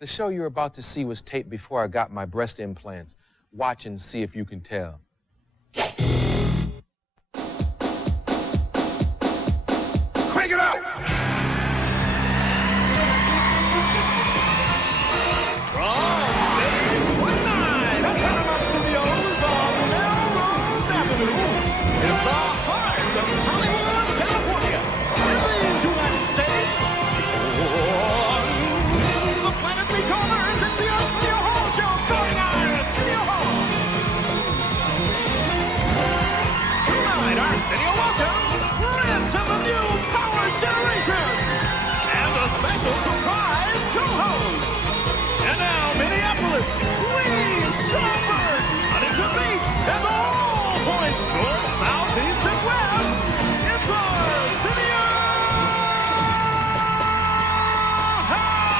The show you're about to see was taped before I got my breast implants. Watch and see if you can tell. Crank it up! From Stage 29 at Paramount Studios on Melrose Avenue in the heart of Hollywood, California, in the United States. The planet we call Earth, it's the Arsenio Hall Show starring Arsenio Hall. Tonight, Arsenio welcomes Prince of the new power generation and a special surprise co-host. And now, Minneapolis, Queens, Schaumburg, Huntington Beach, and all points north, south, east, and west, it's Arsenio Hall!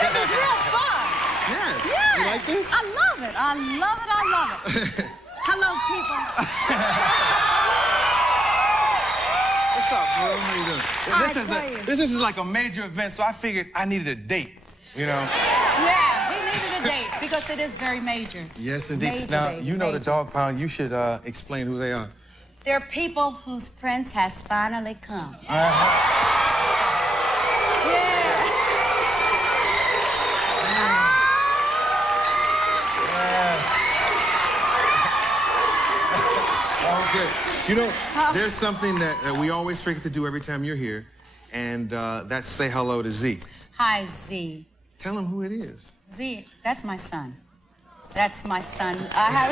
This is real fun. Yes. Yes. You like this? I love it. I love it. I love it. Hello, people. What's up, bro? How you doing? This This is like a major event, so I figured I needed a date, you know? Yeah, he needed a date because it is very major. Yes, indeed. Major, Now, baby, you know major. the dog pound. You should explain who they are. They're people whose prince has finally come. Uh-huh. Yeah. Okay. You know, there's something that we always forget to do every time you're here, and that's say hello to Z. Hi, Z. Tell him who it is. Z, that's my son. That's my son. I have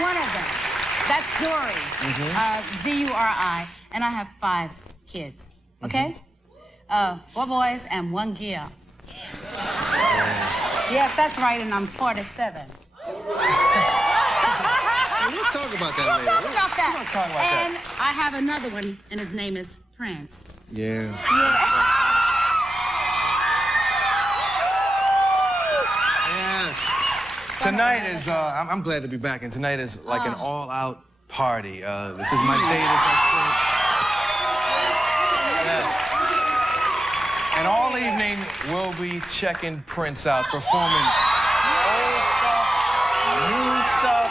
one of them. That's Zuri. Z-U-R-I. And I have 5 kids. Okay? 4 boys and 1 girl. Yes, that's right, and I'm 47. We'll talk about that We'll later. talk about that. We'll talk about and I have another one, and his name is Prince. Yeah. Yes. Tonight is, I'm glad to be back, and tonight is like an all-out party. This is my date, as I said. Yes. And all evening, we'll be checking Prince out, performing old stuff, new stuff.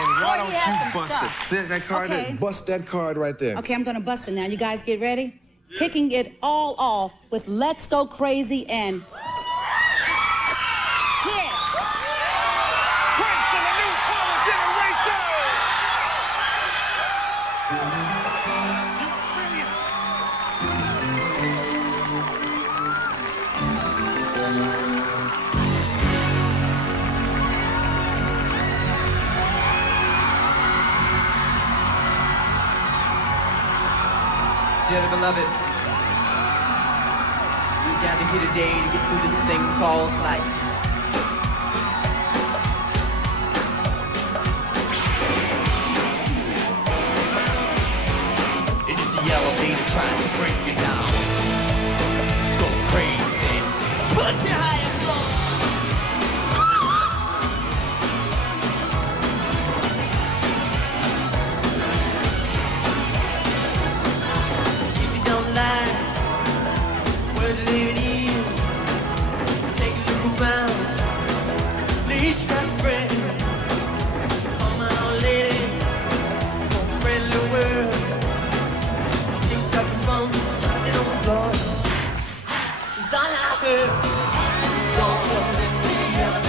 And why Oh, he don't has you some bust stuff. it? See that card Okay. there? Bust that card right there. Okay, I'm gonna bust it now. You guys get ready? Kicking it all off with Let's Go Crazy and Kiss. Prince of the new power generation! Dearly beloved, we gather here today to get through this thing called life. It is the elevator trying to bring you down. Go crazy, put your higher floor. If you don't like where you're living in, take a look around. At least you got a friend. Oh, my old lady, oh, friendly world. Think got the phone, trapped it on the floor. It's all I heard. Don't let me ever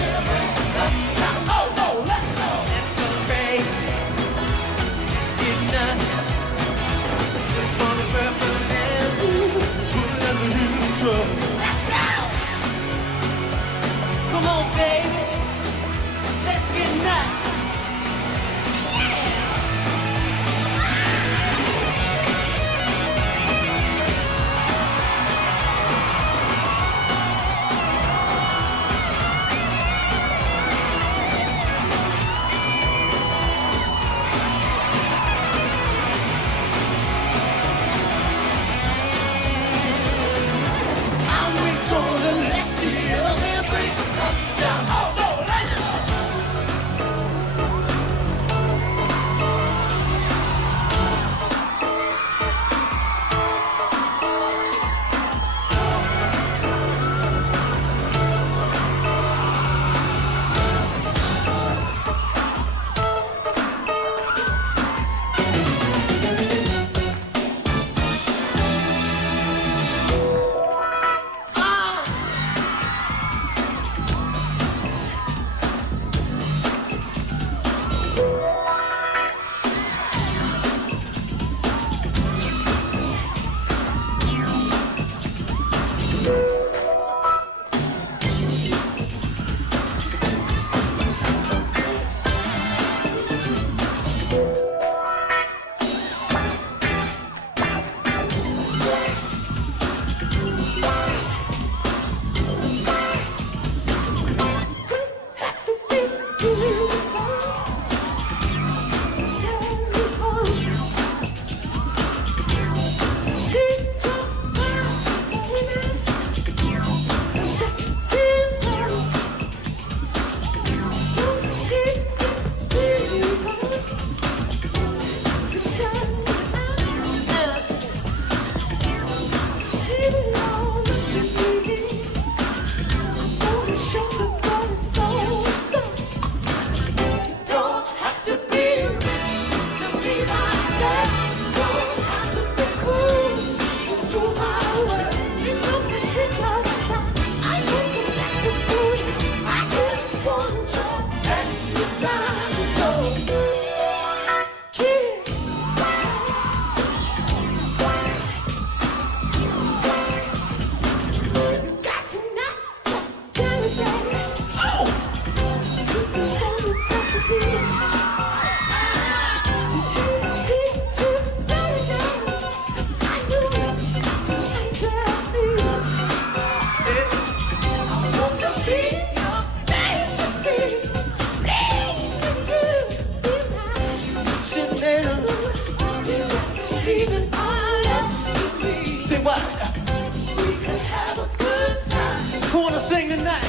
sing tonight.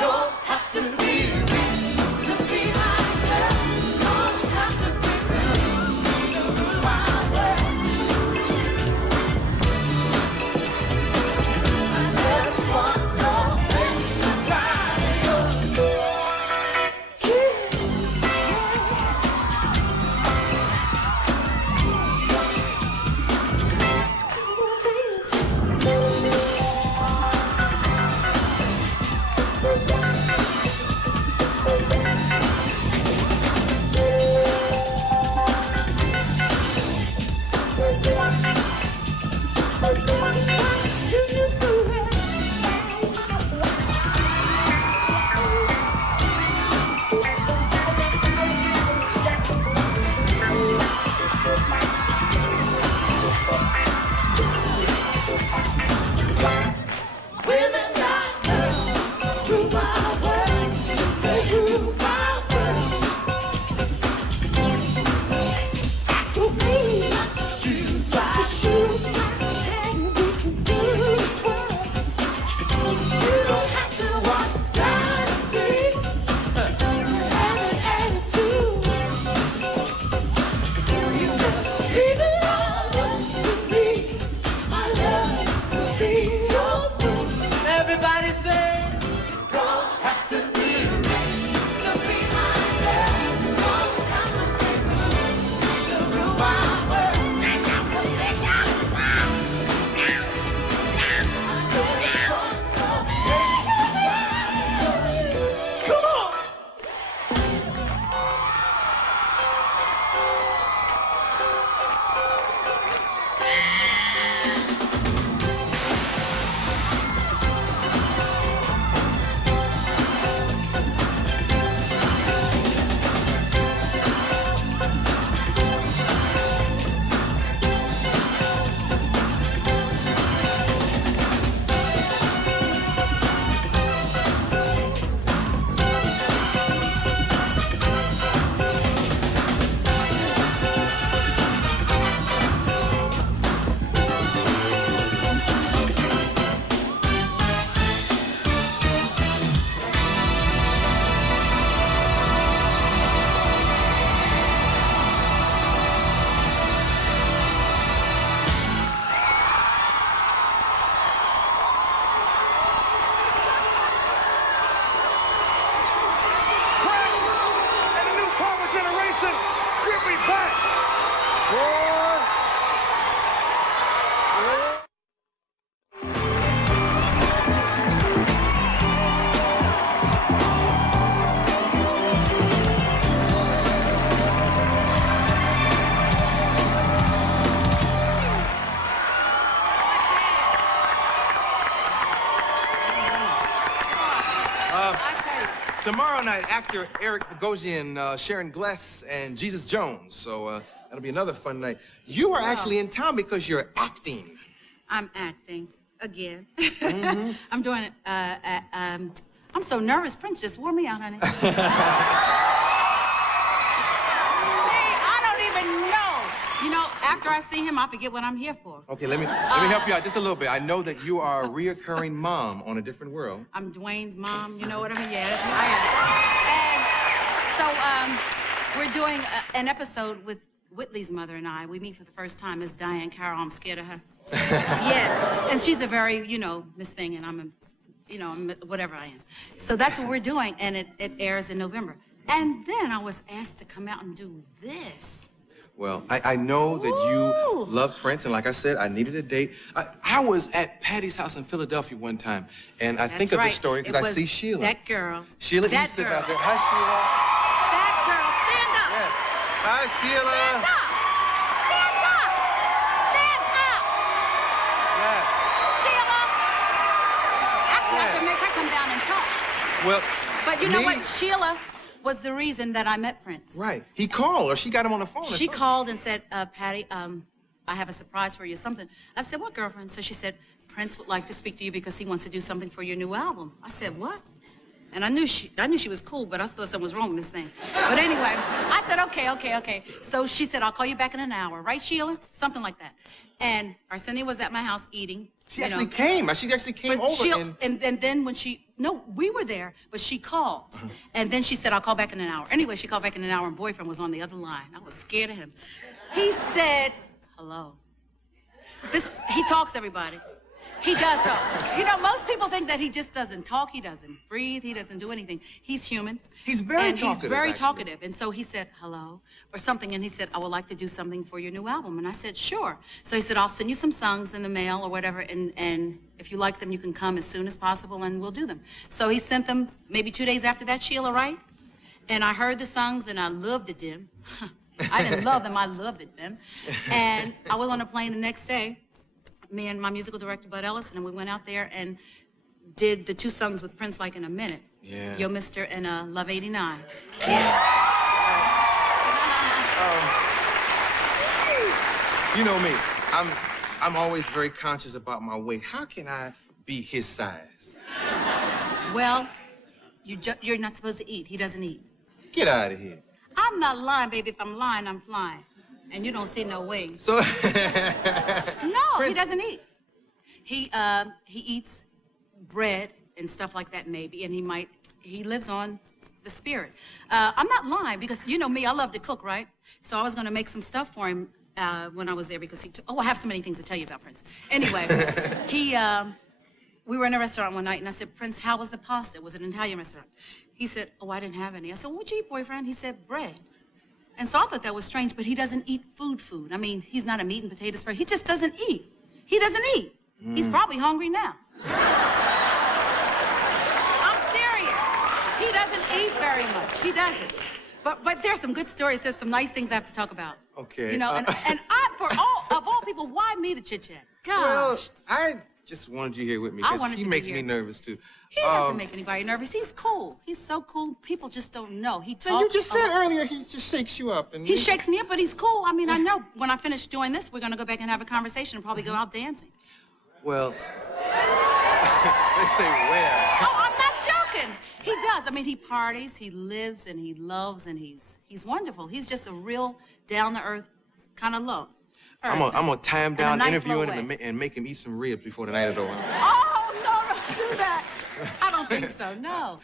Don't have to be rich to be my girl. Don't have to be rich to rule my world. I just want your face to try your kiss. Women like us rule my world. They rule my world. To me, just your shoes, and we can do it well. You don't have to walk down the street and have an attitude. You just leave it all up to me. My love will be your food. Everybody say, you don't have to be rich to be my girl. Don't have to be rude to rule my world. Come on! Prince and the new power generation, we'll be back. Tomorrow night, actor Eric Bogosian, Sharon Gless, and Jesus Jones. So that'll be another fun night. You are actually in town because you're acting. I'm acting again. I'm doing it. I'm so nervous. Prince just wore me out, honey. See, I don't even know. You know, after I see him, I forget what I'm here for. Okay, let me help you out just a little bit. I know that you are a reoccurring mom on A Different World. I'm Dwayne's mom. You know what I mean? Yes, I am. And so we're doing an episode with Whitley's mother and I. We meet for the first time as Diane Carroll. I'm scared of her. Yes, and she's a very, you know, Miss Thing, and I'm a, you know, whatever I am. So that's what we're doing, and it airs in November. And then I was asked to come out and do this. Well, I know that you love Prince, and like I said, I needed a date. I was at Patty's house in Philadelphia one time, and I think of this story because I see Sheila. That girl. Sheila, that you sit girl. out there. Hi, Sheila. That girl, stand up. Yes. Hi, Sheila. Stand up. Stand up. Stand up. Yes. Sheila. Actually, Yes. I should make her come down and talk. Well, But you know me- what? Sheila was the reason that I met Prince. Right. He called, or she got him on the phone. Or She something. called and said, Patty, I have a surprise for you, something. I said, what, girlfriend? So she said, Prince would like to speak to you because he wants to do something for your new album. I said, what? And I knew she was cool, but I thought something was wrong with this thing. But anyway, I said, okay. So she said, I'll call you back in an hour. Right, Sheila? Something like that. And Arsenio was at my house eating. She actually came. She actually came over. And then when we were there, but she called. And then she said, I'll call back in an hour. Anyway, she called back in an hour and boyfriend was on the other line. I was scared of him. He said, hello. He talks, everybody. He does talk. You know, most people think that he just doesn't talk. He doesn't breathe. He doesn't do anything. He's human. He's very talkative. He's very talkative. And so he said, hello, or something. And he said, I would like to do something for your new album. And I said, sure. So he said, I'll send you some songs in the mail or whatever. And if you like them, you can come as soon as possible and we'll do them. So he sent them maybe 2 days after that, Sheila, right? And I heard the songs and I loved it, them. I didn't love them. I loved it, them. And I was on a plane the next day. Me and my musical director, Bud Ellison, and we went out there and did the 2 songs with Prince like in a minute. Yeah. Yo, Mister and Love 89. Yes. You know me. I'm always very conscious about my weight. How can I be his size? Well, you're not supposed to eat. He doesn't eat. Get out of here. I'm not lying, baby. If I'm lying, I'm flying. And you don't see no wings. So no, he doesn't eat. He eats bread and stuff like that maybe, and he lives on the spirit. I'm not lying because you know me, I love to cook, right? So I was gonna make some stuff for him when I was there because I have so many things to tell you about Prince. Anyway, we were in a restaurant one night and I said, Prince, how was the pasta? Was it an Italian restaurant? He said, oh, I didn't have any. I said, what'd you eat, boyfriend? He said, bread. And so I thought that was strange, but he doesn't eat food. I mean, he's not a meat and potatoes person. He just doesn't eat. He doesn't eat. He's probably hungry now. I'm serious. He doesn't eat very much. He doesn't. But there's some good stories. There's some nice things I have to talk about. Okay. You know, and of all people, why me to chit-chat? Gosh. Well, I just wanted you here with me because he makes me nervous too. He doesn't make anybody nervous. He's cool. He's so cool. People just don't know. He talks. You just said earlier he just shakes you up. And he shakes me up, but he's cool. I mean, I know when I finish doing this, we're going to go back and have a conversation and probably go out dancing. Well, let's say where. Oh, I'm not joking. He does. I mean, he parties, he lives, and he loves, and he's wonderful. He's just a real down-to-earth kind of love. I'm gonna tie him down, interview him, way. and make him eat some ribs before the night is over. Oh, no, don't do that. I don't think so, no.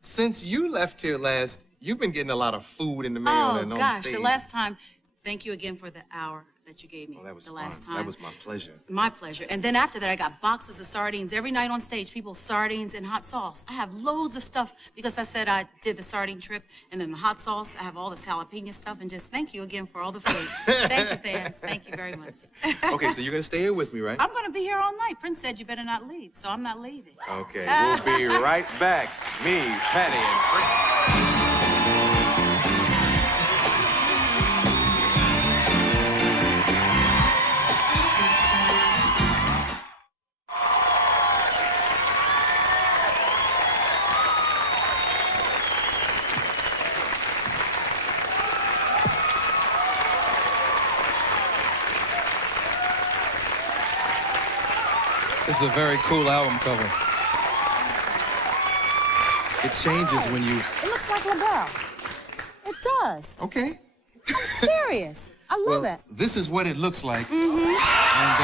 Since you left here last, you've been getting a lot of food in the mail and on gosh, stage. the last time, thank you again for the hour that you gave me. Oh, that was the last fun. time. That was my pleasure. My pleasure. And then after that, I got boxes of sardines every night on stage. People, sardines and hot sauce. I have loads of stuff because I said I did the sardine trip and then the hot sauce. I have all this jalapeno stuff. And just thank you again for all the food. Thank you, fans. Thank you very much. Okay, so you're going to stay here with me, right? I'm going to be here all night. Prince said you better not leave, so I'm not leaving. Okay, we'll be right back. Me, Patty, and Prince. This is a very cool album cover. It changes when you... It looks like LaBelle. It does. Okay. I'm serious. I love it. This is what it looks like. Mm-hmm. And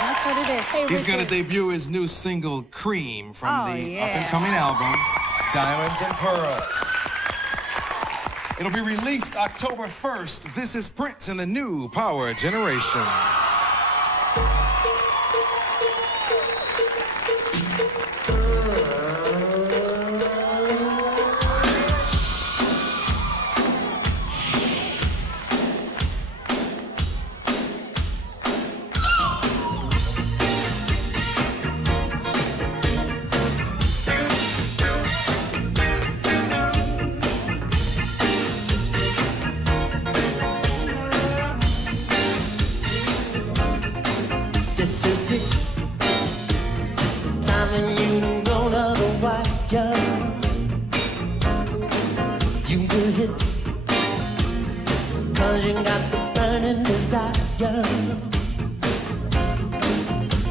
That's what it is. Hey, he's Richard. gonna debut his new single, Cream, from the yeah. up-and-coming album, Diamonds and Pearls. It'll be released October 1st. This is Prince and the New Power Generation. This is it. Time when you don't go to the wire. You will hit, 'cause you got the burning desire.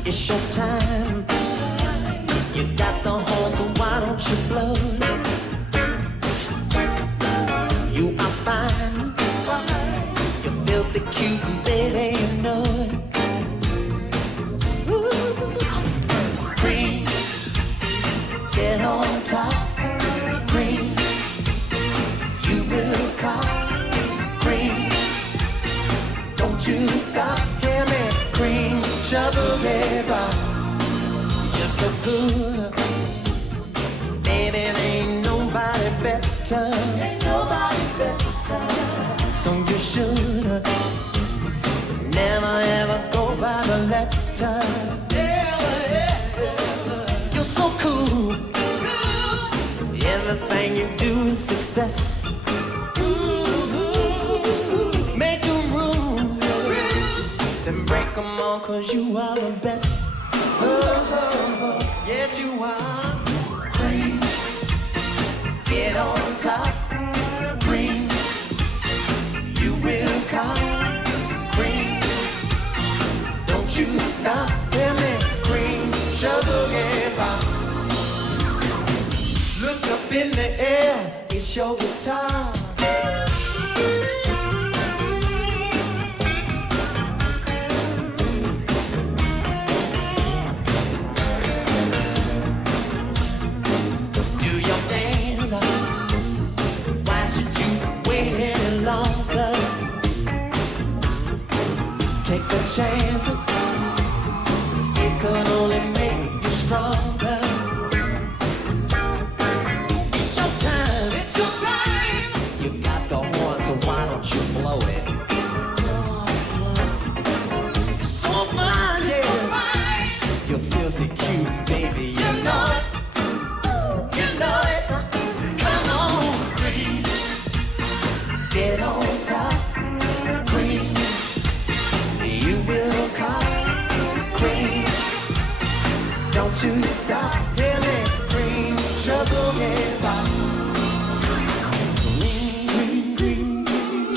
It's your time. You got the horn, so why don't you blow? You are fine. You're filthy cute, baby, you know it. get on top. Green, you will come. Green, don't you stop. Hear me, green, shovel rock. You're so good, baby, there ain't nobody better. Ain't nobody better. So you should never ever go by the letter. Never ever. You're so cool. Everything you do is success. Make the rules, then break them all, 'cause you are the best. Yes, you are. Green, get on top. Green, you will come. Green, don't you stop. Hear me, green, shovel rock. Look up in the air, it's your guitar. Take the chances, it could only make you stronger. It's your time, it's your time. You got the horn, so why don't you blow it? You're so fine, yeah. So fine. You're filthy cute, baby, you know it. You know it. Come on, green, get on top. Don't you stop, hear me, green, shovel rock. Green, green, green, green,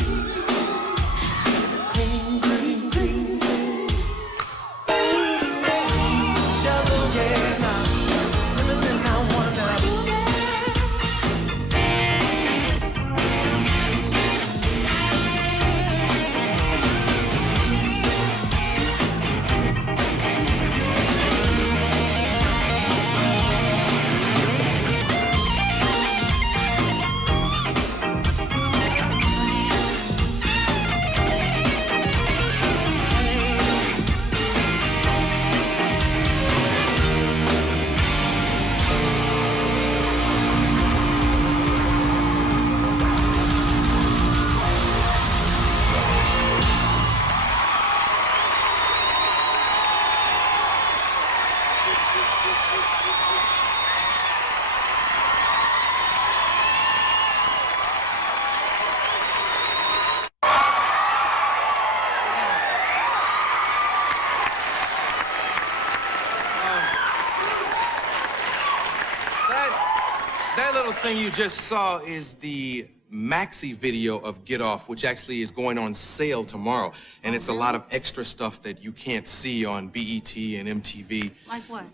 green, green, green. Shovel rock. Listen, I wonder. That little thing you just saw is the maxi video of Get Off, which actually is going on sale tomorrow. And it's a lot of extra stuff that you can't see on BET and MTV. Like what?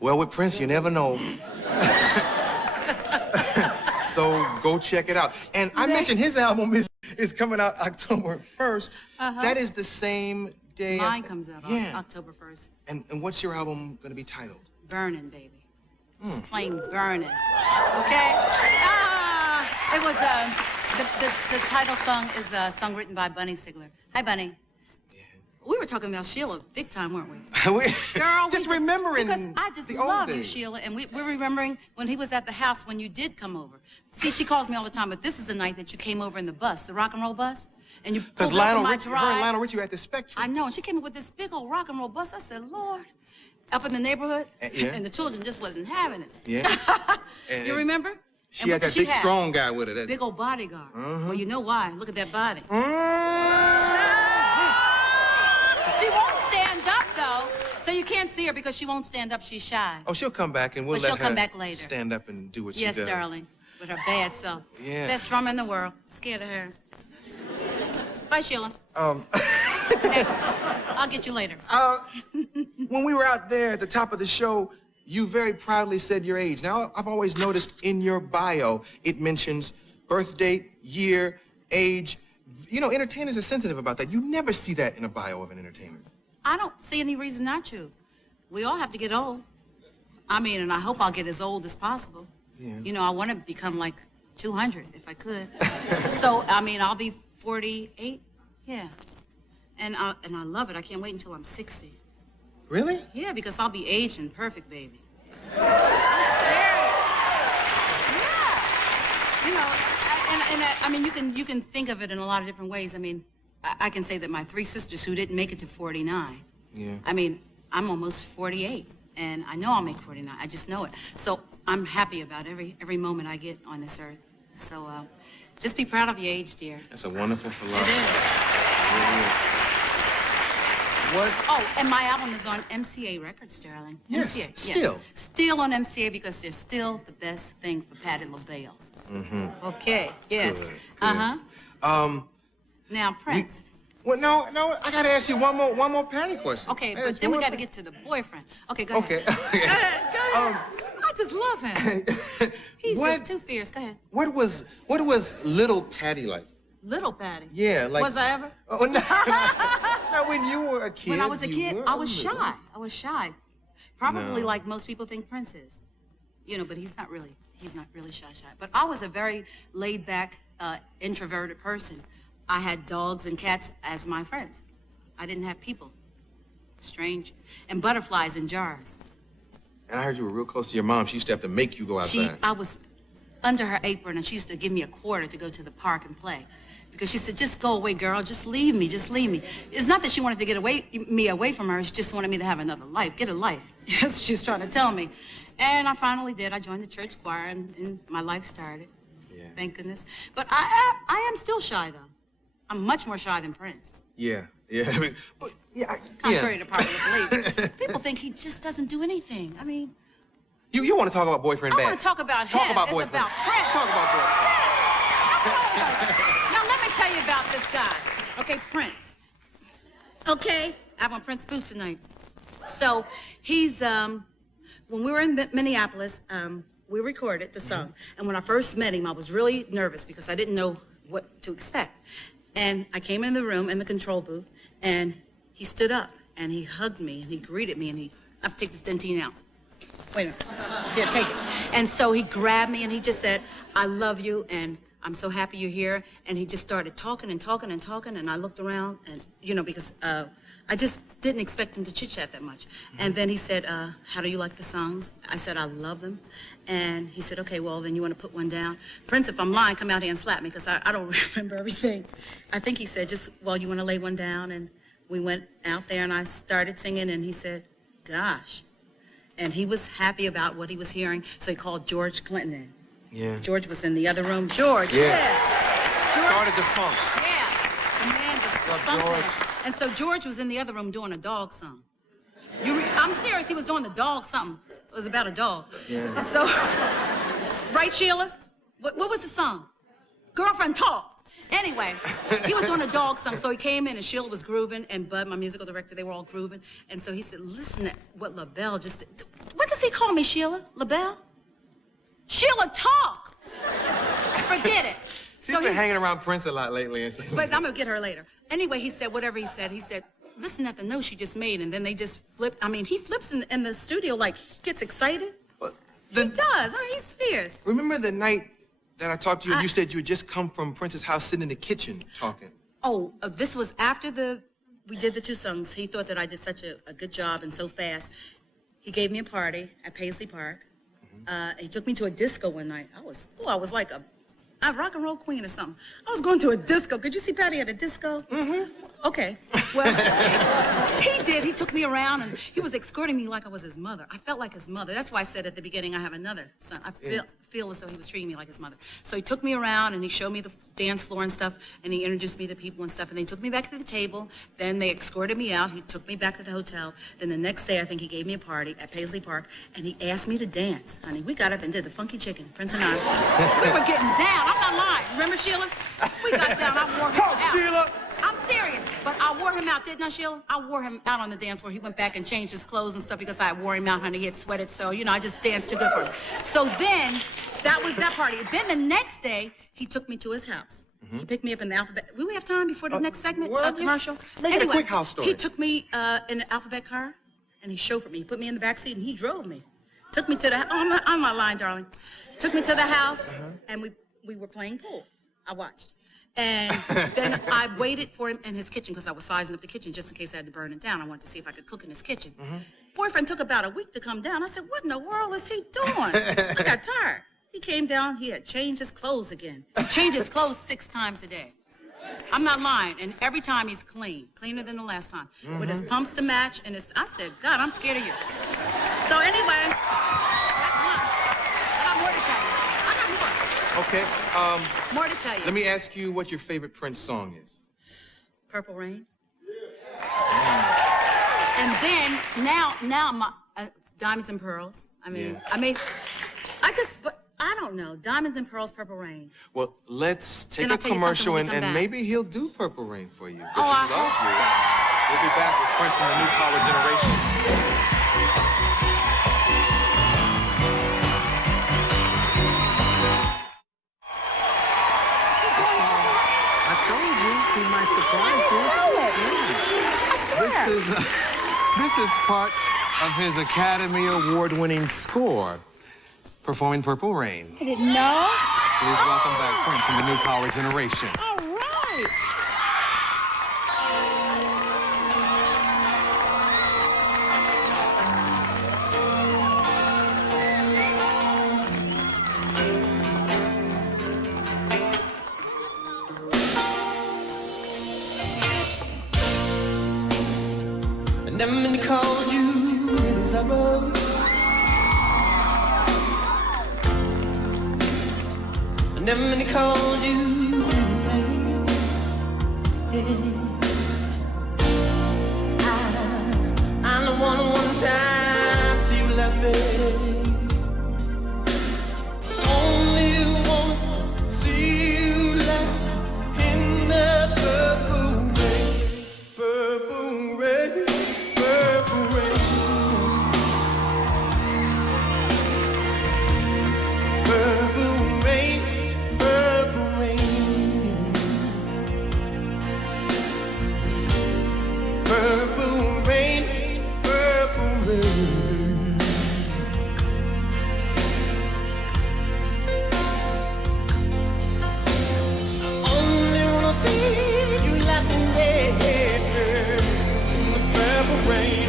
Well, with Prince, you never know. So go check it out. And I mentioned his album is coming out October 1st. That is the same day. Mine comes out on October 1st. And what's your album going to be titled? Burning, baby. Just plain burning. Okay? It was, the title song is a song written by Bunny Sigler. Hi, Bunny. Yeah. We were talking about Sheila big time, weren't we? Girl, just remembering because I just the old love you, days. Sheila, and we're remembering when he was at the house when you did come over. See, she calls me all the time, but this is the night that you came over in the bus, the rock and roll bus, and you pulled up on my drive. Her and Lionel Richie were at the Spectrum. I know, and she came up with this big old rock and roll bus. I said, Lord. Up in the neighborhood, and the children just wasn't having it. Yeah. You remember? She had that big, strong guy with her. Big old bodyguard. Well, you know why. Look at that body. She won't stand up, though. So you can't see her because she won't stand up. She's shy. Oh, she'll come back, and we'll let she'll her come back later. Stand up and do what she does. Yes, darling. With her bad self. Yeah. Best drummer in the world. Scared of her. Bye, Sheila. Next. I'll get you later. When we were out there at the top of the show, you very proudly said your age. Now, I've always noticed in your bio, it mentions birth date, year, age. You know, entertainers are sensitive about that. You never see that in a bio of an entertainer. I don't see any reason not to. We all have to get old. I mean, and I hope I'll get as old as possible. Yeah. You know, I want to become like 200 if I could. So, I mean, I'll be 48. Yeah. And I love it. I can't wait until I'm 60. Really? Yeah, because I'll be aged and perfect, baby. I'm serious. Yeah. You know, I mean, you can think of it in a lot of different ways. I mean, I can say that my 3 sisters who didn't make it to 49. Yeah. I mean, I'm almost 48, and I know I'll make 49. I just know it. So I'm happy about every moment I get on this earth. So just be proud of your age, dear. That's a wonderful philosophy. It is. It really is. What? Oh, and my album is on MCA Records, darling. Yes, MCA, still. Yes. Still on MCA because they're still the best thing for Patti LaBelle. Mm-hmm. Okay, yes. Good, good. Now, Prince. Well, no, I gotta ask you one more Patty question. Okay, Hey, but it's then we one got to more- get to the boyfriend. Okay, go ahead. Okay. Go ahead, go ahead. I just love him. He's What- just too fierce. Go ahead. What was little Patty like? Little Patty. Yeah, like. Was I ever? Oh no. No, when you were a kid. When I was a you kid, were I was little. shy. I was shy. Probably No. like most people think Prince is. You know, but he's not really shy. But I was a very laid back, introverted person. I had dogs and cats as my friends. I didn't have people. Strange. And butterflies in jars. And I heard you were real close to your mom. She used to have to make you go outside. I was under her apron, and she used to give me a quarter to go to the park and play. Because she said, just go away, girl. Just leave me. Just leave me. It's not that she wanted to get me away from her. She just wanted me to have another life. Get a life. Yes, she's trying to tell me. And I finally did. I joined the church choir, and my life started. Yeah. Thank goodness. But I am still shy, though. I'm much more shy than Prince. Yeah. I mean, but, yeah. Contrary to popular belief. People think he just doesn't do anything. I mean, You want to talk about boyfriend I bad? want to talk about Talk him. about It's boyfriend. about Prince. Talk about boyfriend. Now, let me tell you about this guy. Okay, Prince. Okay, I have on Prince boots tonight. So, he's, when we were in Minneapolis, we recorded the song. And when I first met him, I was really nervous because I didn't know what to expect. And I came in the room, in the control booth, and he stood up, and he hugged me, and he greeted me, and I have to take this dentine out. Wait a minute. Here, take it. And so he grabbed me, and he just said, I love you, and I'm so happy you're here. And he just started talking and talking and talking, and I looked around, and, you know, because I just didn't expect him to chit-chat that much. And then he said, how do you like the songs? I said, I love them. And he said, okay, well, then you want to put one down? Prince, if I'm lying, come out here and slap me, because I don't remember everything. I think he said, just, well, you want to lay one down? And we went out there, and I started singing, and he said, gosh. And he was happy about what he was hearing, so he called George Clinton in. Yeah. George was in the other room. George, Yeah. George, Started the funk. yeah. The man was Love funky. George. And so George was in the other room doing a dog song. I'm serious, he was doing the dog something. It was about a dog. Yeah. So, right, Sheila? What was the song? Girlfriend Talk. Anyway, he was doing a dog song, so he came in and Sheila was grooving, and Bud, my musical director, they were all grooving. And so he said, listen to what LaBelle just did. What does he call me, Sheila? LaBelle? Sheila, talk! Forget it. She's So been he's- hanging around Prince a lot lately. But I'm gonna get her later. Anyway, he said whatever he said. He said, listen at the note she just made, and then they just flipped. I mean, he flips in the studio like gets excited. He does. I mean, he's fierce. Remember the night that I talked to you and you said you had just come from Prince's house sitting in the kitchen talking? Oh, this was after we did the 2 songs. He thought that I did such a good job and so fast. He gave me a party at Paisley Park. He took me to a disco one night. I was like a rock and roll queen or something. I was going to a disco. Could you see Patty at a disco? Mm-hmm. Okay. Well, he did. He took me around, and he was escorting me like I was his mother. I felt like his mother. That's why I said at the beginning I have another son. I feel as though he was treating me like his mother. So he took me around, and he showed me the dance floor and stuff, and he introduced me to people and stuff, and they took me back to the table. Then they escorted me out. He took me back to the hotel. Then the next day, I think he gave me a party at Paisley Park, and he asked me to dance. Honey, we got up and did the funky chicken, Prince and I. We were getting down. I'm not lying. Remember, Sheila? We got down. I wore him out. Sheila! I'm serious, but I wore him out, didn't I, Sheila? I wore him out on the dance floor. He went back and changed his clothes and stuff because I wore him out, honey. He had sweated, so, you know, I just danced too good for him. So then, that was that party. Then the next day, he took me to his house. He picked me up in the Alphabet. Will we have time before the next segment, well, just commercial? make it a quick house story. He took me in the Alphabet car, and he chauffeured me. He put me in the back seat, and he drove me Took me to the, I'm not lying, darling. Took me to the house, and we were playing pool. I watched. And then I waited for him in his kitchen because I was sizing up the kitchen just in case I had to burn it down. I wanted to see if I could cook in his kitchen. Boyfriend took about a week to come down. I said, what in the world is he doing? I got tired. He came down, he had changed his clothes again. He changed his clothes 6 times a day. I'm not lying, and every time he's clean, cleaner than the last time, with his pumps to match, and his, I said, God, I'm scared of you. So anyway, I got more to tell you. I got more. Okay, More to tell you. let me ask you what your favorite Prince song is. Purple Rain. And then now my Diamonds and Pearls. I mean, but I don't know. Diamonds and Pearls, Purple Rain. Well, let's take Then a I'll tell you commercial something when and, we come back. maybe he'll do Purple Rain for you. Oh, I he loves you. We'll be back with Prince and the New Power Generation. I told you he might surprise you. I swear. This is part of his Academy Award-winning score, performing Purple Rain. I didn't know. Please welcome back Prince and the New Power Generation. All right. I never meant to call you in sorrow. I never meant to call you in pain. I don't want one time see you laughing. Only want to see you laugh in the purple rain. Purple rain. Purple rain. Purple rain. Purple rain. Purple rain. Purple rain. Only wanna see you laughing there in the purple rain.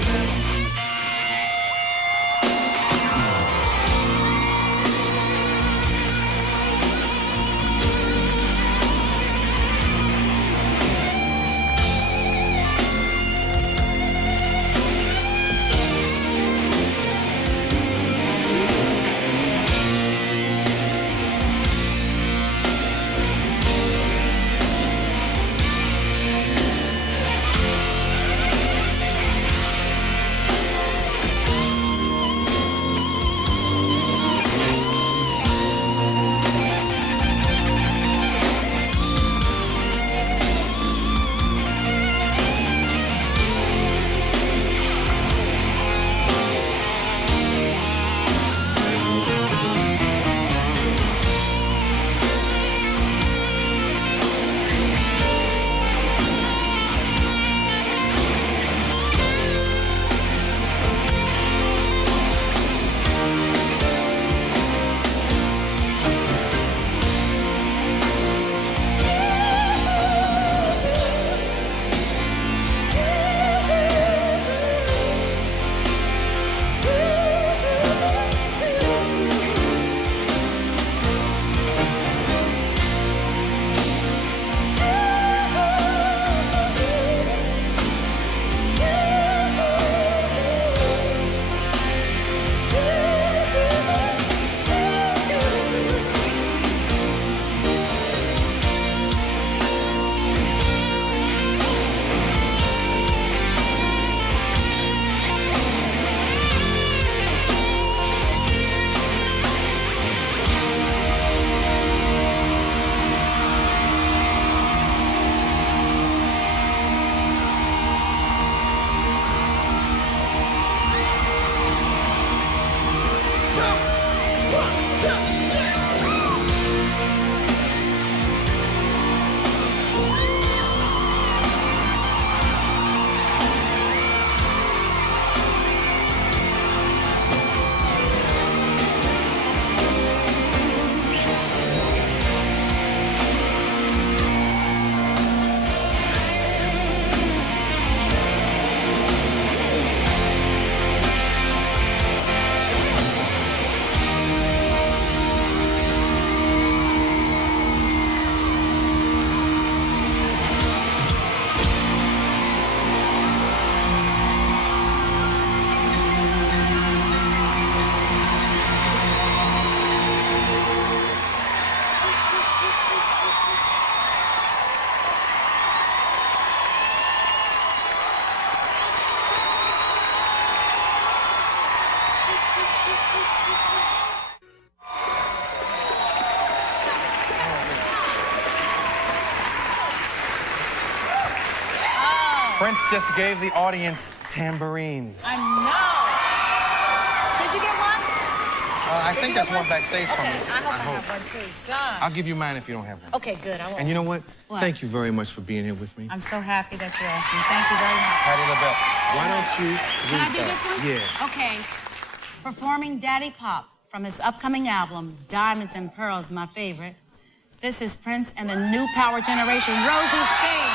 Prince just gave the audience tambourines. I know. Did you get one? I think there's one backstage for me. Okay, I hope I have one too. God. I'll give you mine if you don't have one. Okay, good. I won't. And you know what? What? Thank you very much for being here with me. I'm so happy that you're asking. Thank you very much. Patti LaBelle, why don't you Can I read do that? this one? Yeah. Okay. Performing Daddy Pop from his upcoming album, Diamonds and Pearls, my favorite. This is Prince and the new power generation, Rosie King.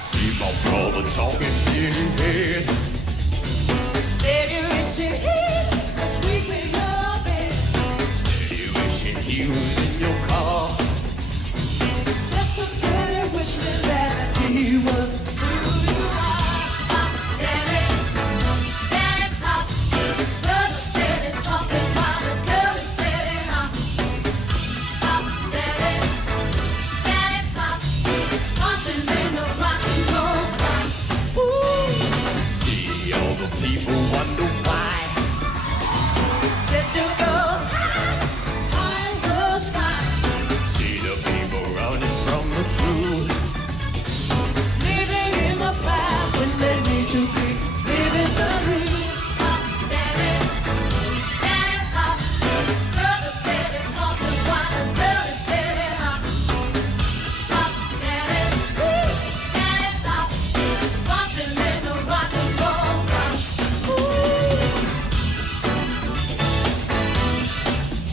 See my brother talking in his head. Steady wishing he was sweet with your bed. Steady wishing he was in your car. Just a steady wishing that he was who you are. Pop, daddy, daddy pop. Brother steady talking while the girl is steady hop. Pop, daddy, daddy pop. Punching in the rock and roll clock. Ooh. See all the people wonder why. Set your goals high, high as the sky. See the people running from the truth. Living in the past when they need to be living the dream. Pop, daddy, daddy pop. Brother steady talking while the girl is steady hop. Pop, daddy, daddy pop. Punching in the rock and roll rock. Ooh.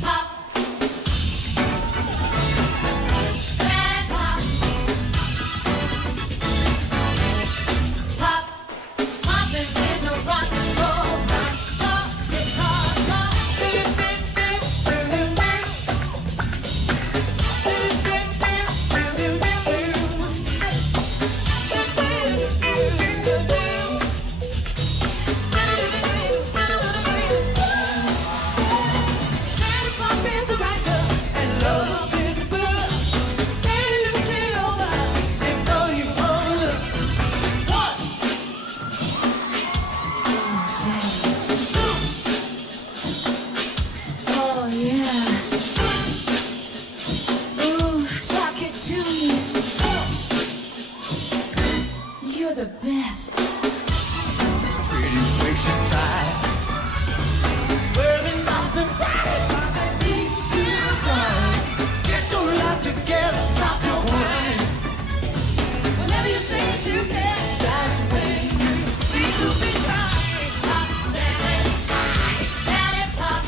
Pop, daddy pop. Pop, punching in the rock and roll rock. Talk, guitar, talk. Dip, dip, dip, dip, dip, dip. Dip, dip, dip, dip, dip, dip, dip. Dip, dip, dip, dip, dip, Daddy Pop is the writer and love is the book. Daddy look it over, if no you wanna look. One. Oh yeah. Ooh, shock it to me. You're the best. Pretty wasting time. Worrying about the daddy pop and beat you down. Get your life together, stop your whine. Whenever you say that you can, that's when you need to be trying. Pop, daddy, daddy pop.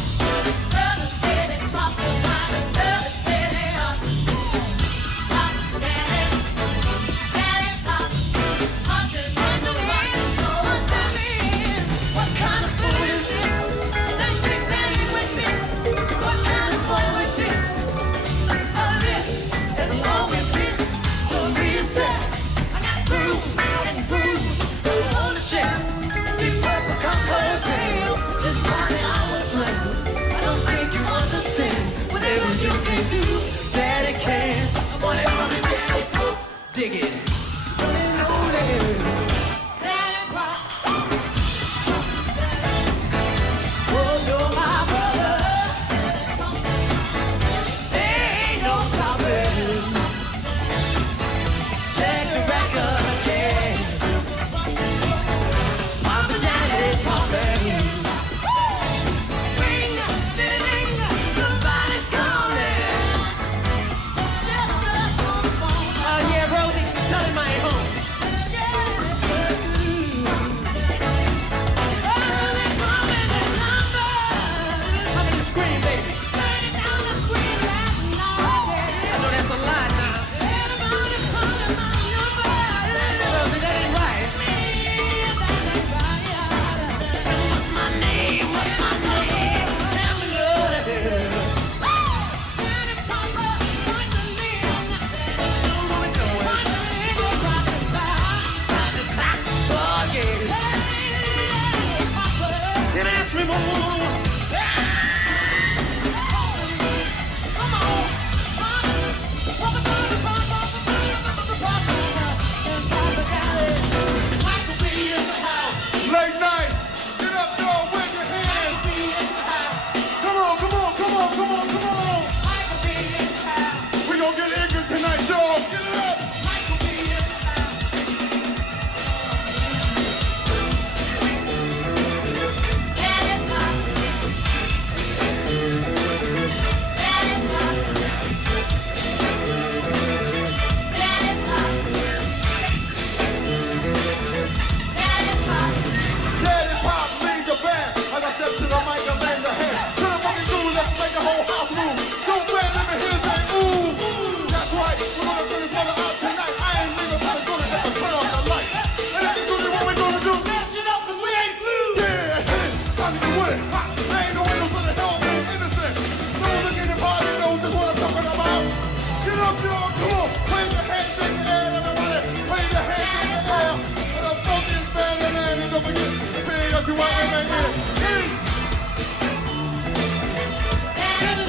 Brother steady talking while the girl is steady up. Pop, daddy, daddy pop. Punching in the rock and roll. What kind of fool you want to make it. Peace.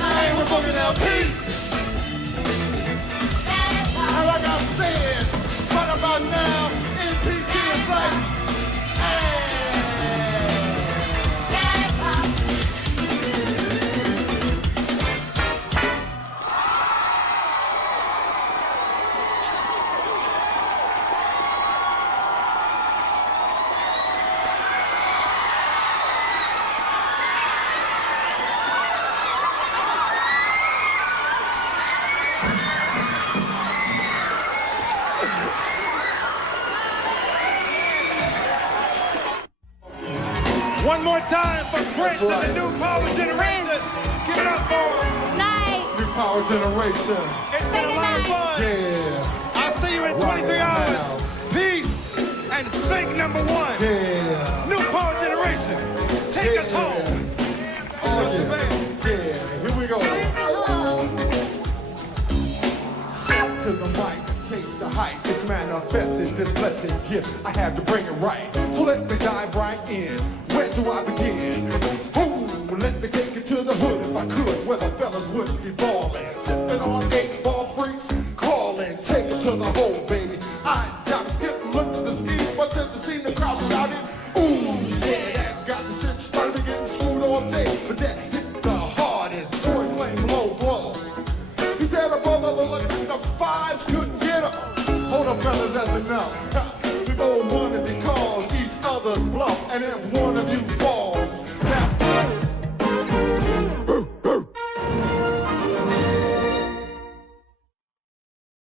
Hey, we're booking out peace. And like I said, right about now, NPT is like, One more time for Prince and the new power generation. Give it up for him. Night. new power generation. It's been a lot of fun. Yeah, I'll see you in 23 hours. Peace and fake number one. yeah. New power generation. Take us home. Oh, yeah. Yeah, here we go. Step to the mic, taste the hype. It's manifested, this blessed gift. I had to bring it right. So let me dive right in. Where do I begin? Ooh, let me take it to the hood if I could, where the fellas would be ballin'. Sipping on 8-ball freaks, calling. Take it to the hole, baby. I got to skip, look at the ski, but then to see the crowd shouting. Ooh, yeah, that got the shit started getting screwed all day. But that hit the hardest, point blank, low blow. He said a brother looked like the fives couldn't get up. Hold up, fellas, that's enough. We both wanted to call each other bluff. And if one of you